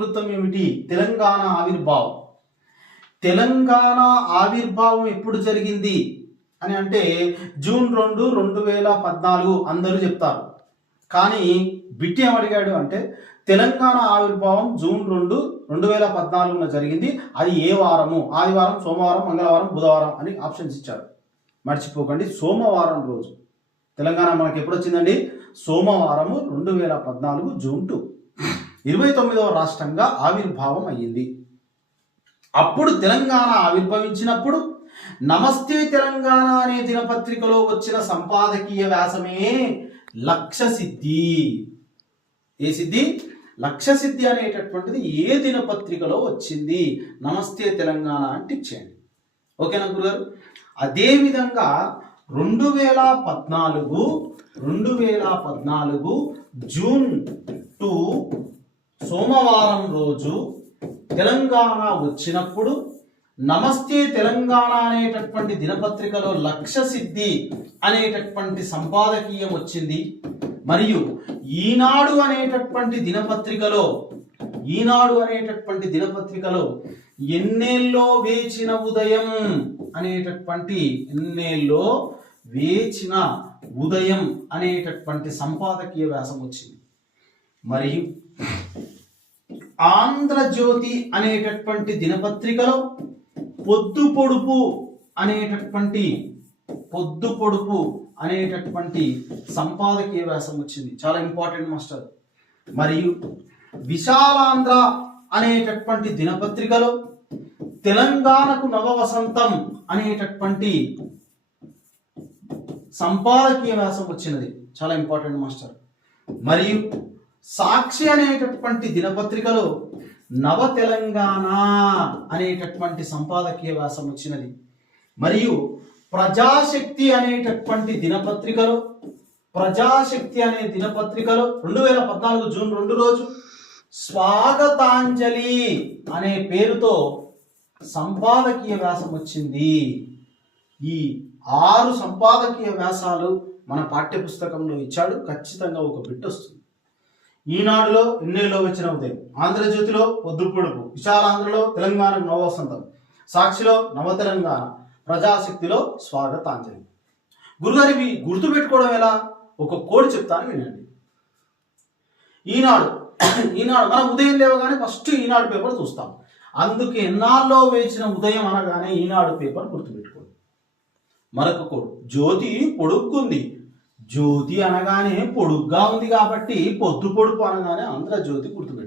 ఇతివృత్తం ఏమిటి? తెలంగాణ ఆవిర్భావం. తెలంగాణ ఆవిర్భావం ఎప్పుడు జరిగింది? అని అంటే జూన్ రెండు రెండు వేల పద్నాలుగు అందరూ చెప్తారు. కానీ బిట్టి ఏమడిగాడు అంటే తెలంగాణ ఆవిర్భావం జూన్ రెండు రెండు వేల పద్నాలుగున జరిగింది. అది ఏ వారము? ఆదివారం సోమవారం మంగళవారం బుధవారం అని ఆప్షన్స్ ఇచ్చారు. మర్చిపోకండి సోమవారం రోజు. తెలంగాణ మనకి ఎప్పుడు వచ్చిందండి? సోమవారము రెండు వేల పద్నాలుగు జూన్ టూ. ఇరవై తొమ్మిదవ రాష్ట్రంగా ఆవిర్భావం అయ్యింది. అప్పుడు తెలంగాణ ఆవిర్భవించినప్పుడు నమస్తే తెలంగాణ అనే దినపత్రికలో వచ్చిన సంపాదకీయ వ్యాసమే లక్ష సిద్ధి ఏ సిద్ధి? లక్ష సిద్ధి అనేటటువంటిది ఏ దినపత్రికలో వచ్చింది? నమస్తే తెలంగాణ అంటే ఇచ్చేయండి. ఓకేనా గురుగారు? అదేవిధంగా రెండు వేల పద్నాలుగు రెండు వేల పద్నాలుగు జూన్ టూ సోమవారం రోజు తెలంగాణ వచ్చినప్పుడు నమస్తే తెలంగాణ అనేటటువంటి దినపత్రికలో లక్ష సిద్ధి అనేటటువంటి సంపాదకీయం వచ్చింది. మరియు ఈనాడు అనేటటువంటి దినపత్రికలో ఈనాడు అనేటటువంటి దినపత్రికలో ఎన్నేళ్ళో వేచిన ఉదయం అనేటటువంటి ఎన్నేళ్ళలో వేచిన ఉదయం అనేటటువంటి సంపాదకీయ వ్యాసం వచ్చింది. మరియు ఆంధ్రజ్యోతి అనేటటువంటి దినపత్రికలో పొద్దు పొడుపు అనేటటువంటి పొద్దు పొడుపు అనేటటువంటి సంపాదకీయ వ్యాసం వచ్చింది. చాలా ఇంపార్టెంట్ మాస్టర్. మరియు విశాలాంధ్ర అనేటటువంటి దినపత్రికలో తెలంగాణకు నవ వసంతం అనేటటువంటి సంపాదకీయ వ్యాసం వచ్చినది. చాలా ఇంపార్టెంట్ మాస్టర్. మరియు సాక్షి అనేటటువంటి దినపత్రికలో నవ తెలంగాణ అనేటటువంటి సంపాదకీయ వ్యాసం వచ్చినది. మరియు ప్రజాశక్తి అనేటటువంటి దినపత్రికలో ప్రజాశక్తి అనే దినపత్రికలో రెండు వేల పద్నాలుగు జూన్ రెండు రోజు స్వాగతాంజలి అనే పేరుతో సంపాదకీయ వ్యాసం వచ్చింది. ఈ ఆరు సంపాదకీయ వ్యాసాలు మన పాఠ్యపుస్తకంలో ఇచ్చాడు. ఖచ్చితంగా ఒక బిట్ వస్తుంది. ఈనాడులో ఎన్నేళ్ళలో వచ్చిన ఉదయం? ఆంధ్రజ్యోతిలో పొద్దు పొడుపు విశాలాంధ్రలో తెలంగాణ నవవసంతం. సాక్షిలో నవ తెలంగాణ ప్రజాశక్తిలో స్వాగతాంజలి. గురుగారు ఇవి గుర్తుపెట్టుకోవడం ఎలా? ఒక కోడ్ చెప్తాను వినండి. ఈనాడు ఈనాడు మనం ఉదయం లేవగానే ఫస్ట్ ఈనాడు పేపర్ చూస్తాం. అందుకు ఎన్నాళ్ళలో వేసిన ఉదయం అనగానే ఈనాడు పేపర్ గుర్తుపెట్టుకోండి. మరొక కోడ్ జ్యోతి పొడుక్కుంది. జ్యోతి అనగానే పొడుగ్గా ఉంది కాబట్టి పొద్దు పొడుపు అనగానే ఆంధ్రజ్యోతి గుర్తుపెట్టుకోండి